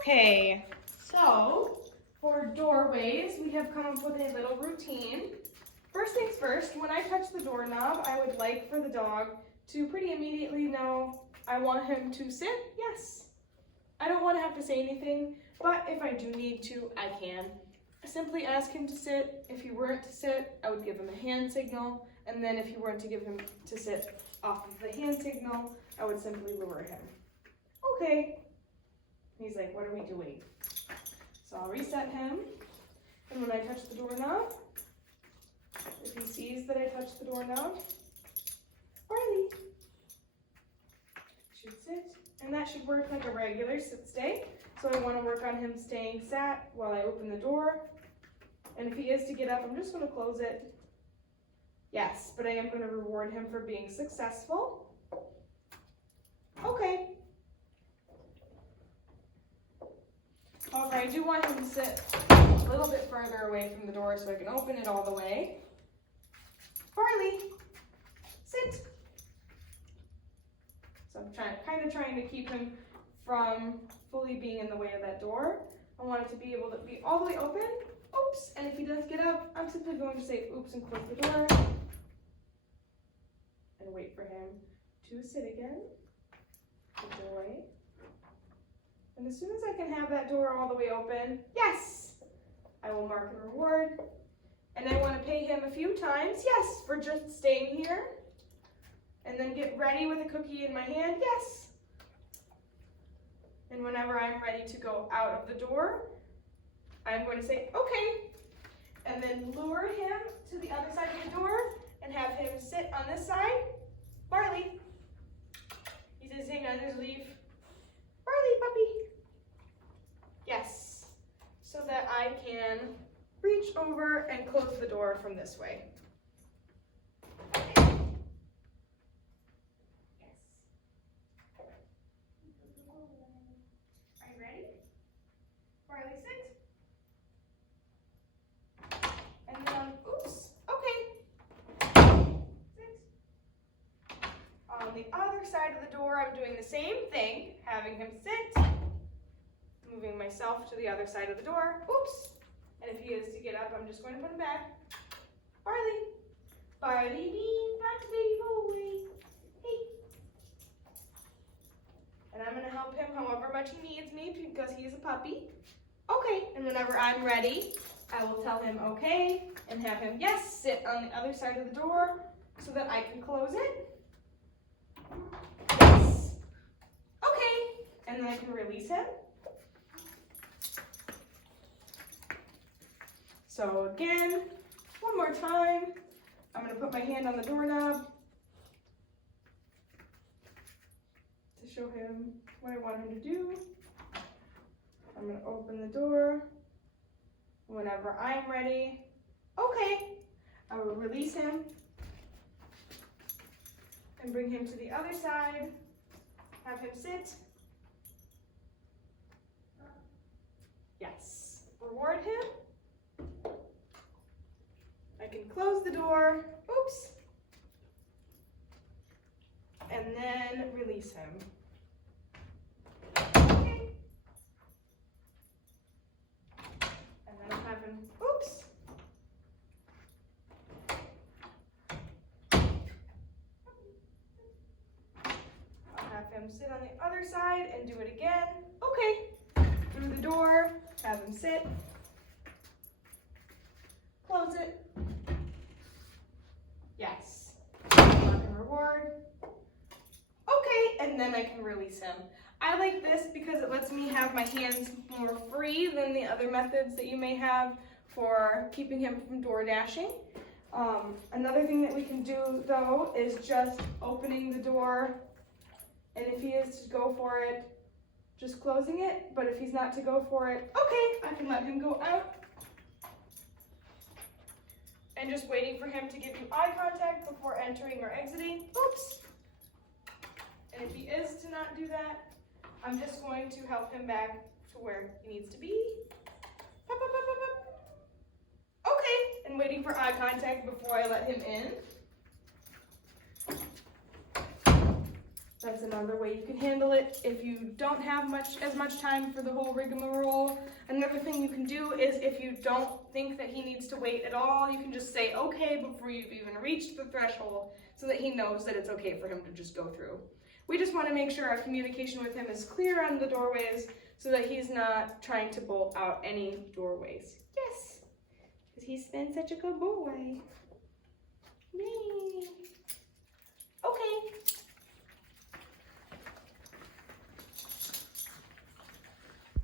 Okay, so for doorways, we have come up with a little routine. First things first, when I touch the doorknob, I would like for the dog to pretty immediately know I want him to sit, yes. I don't want to have to say anything, but if I do need to, I can. I simply ask him to sit. If he weren't to sit, I would give him a hand signal, and then if he weren't to give him to sit off of the hand signal, I would simply lure him. Okay. He's like, what are we doing? So I'll reset him, and when I touch the doorknob, if he sees that I touch the doorknob, Barley should sit, and that should work like a regular sit stay. So I want to work on him staying sat while I open the door, and if he is to get up, I'm just going to close it. Yes, but I am going to reward him for being successful. Okay. However, I do want him to sit a little bit further away from the door so I can open it all the way. Barley, sit. So I'm kind of trying to keep him from fully being in the way of that door. I want it to be able to be all the way open. Oops, and if he does get up, I'm simply going to say oops and close the door. And wait for him to sit again. Put it away. And as soon as I can have that door all the way open, yes, I will mark a reward. And I want to pay him a few times, yes, for just staying here. And then get ready with a cookie in my hand, yes. And whenever I'm ready to go out of the door, I'm going to say, okay. And then lure him to the other side of the door and have him sit on this side. Barley. He says, hang on, there's a leaf. Barley, puppy. Yes, so that I can reach over and close the door from this way. Okay. Yes. Are you ready? Barley, sit. And then, oops, okay. Sit. On the other side of the door, I'm doing the same thing, having him sit. Moving myself to the other side of the door. Oops. And if he is to get up, I'm just going to put him back. Barley. Barley bean, back baby, go away. Hey. And I'm going to help him however much he needs me because he is a puppy. Okay. And whenever I'm ready, I will tell him okay and have him, yes, sit on the other side of the door so that I can close it. Yes. Okay. And then I can release him. So again, one more time, I'm going to put my hand on the doorknob to show him what I want him to do. I'm going to open the door. Whenever I'm ready, okay, I will release him and bring him to the other side, have him sit. Yes, reward him. I can close the door, oops, and then release him. Okay. And then I'll have him, oops. I'll have him sit on the other side and do it again. Okay. Through the door, have him sit. Close it. Yes. Reward. Okay, and then I can release him. I like this because it lets me have my hands more free than the other methods that you may have for keeping him from door dashing. Another thing that we can do though is just opening the door, and if he is to go for it, just closing it. But if he's not to go for it, okay, I can let him go out. And just waiting for him to give you eye contact before entering or exiting. Oops. And if he is to not do that, I'm just going to help him back to where he needs to be. Up, up, up, up, up. Okay, and waiting for eye contact before I let him in. That's another way you can handle it if you don't have as much time for the whole rigmarole. Another thing you can do is if you don't think that he needs to wait at all, you can just say okay before you've even reached the threshold so that he knows that it's okay for him to just go through. We just want to make sure our communication with him is clear on the doorways so that he's not trying to bolt out any doorways. Yes, because he's been such a good boy.